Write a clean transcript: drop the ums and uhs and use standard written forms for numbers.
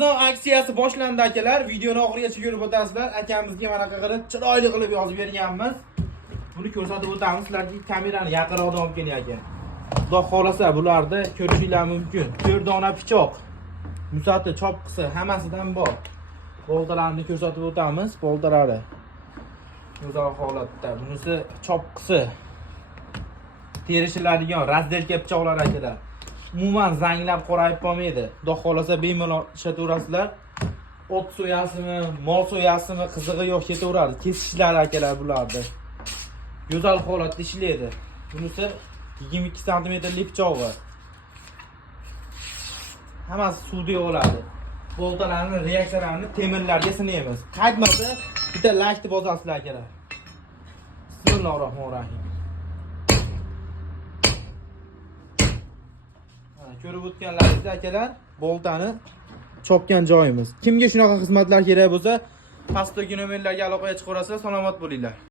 Ramazon aksiyasi boshlandi akalar. Videoni oxirigacha ko'rib o'tasizlar. Akamizga mana qilib chiroyli qilib yozib berganmiz. Buni ko'rsatib o'tamiz sizlarga. Kamerani yaqinroqdan olib keling aka. Xudo xolasa bularda ko'rishingiz mumkin. 4 dona pichoq, musati, chopqisi hammasidan bor. Boltalarni ko'rsatib o'tamiz. Boltalari go'zal holatda. Bunisi chopqisi. Terishiladigan razdelka pichoqlar akalar. Umuman zanglab qorayib qolmaydi. Xudo xolasa bemalol ishlataverasizlar. Ot so'yasimi, mol so'yasimi, qizig'i yo'q ketaveradi. Kesishlar akalar bularni. Go'zal holatda ishlaydi. Bunisi 22 sm pichog'i. Hammasi suvda oladi. Boltalarni, reaksiyalarini temirlarga sinaymiz. Qaytmasa bitta like bosasizlar akalar. Bismillahirrohmanirrohim. Ko'rib o'tganlaringiz akalar, boltani chopgan joyimiz. Kimga shunaqa xizmatlar kerak bo'lsa, pastdagi nomerlarga aloqaga chiqaverasizlar. Salomat bo'linglar.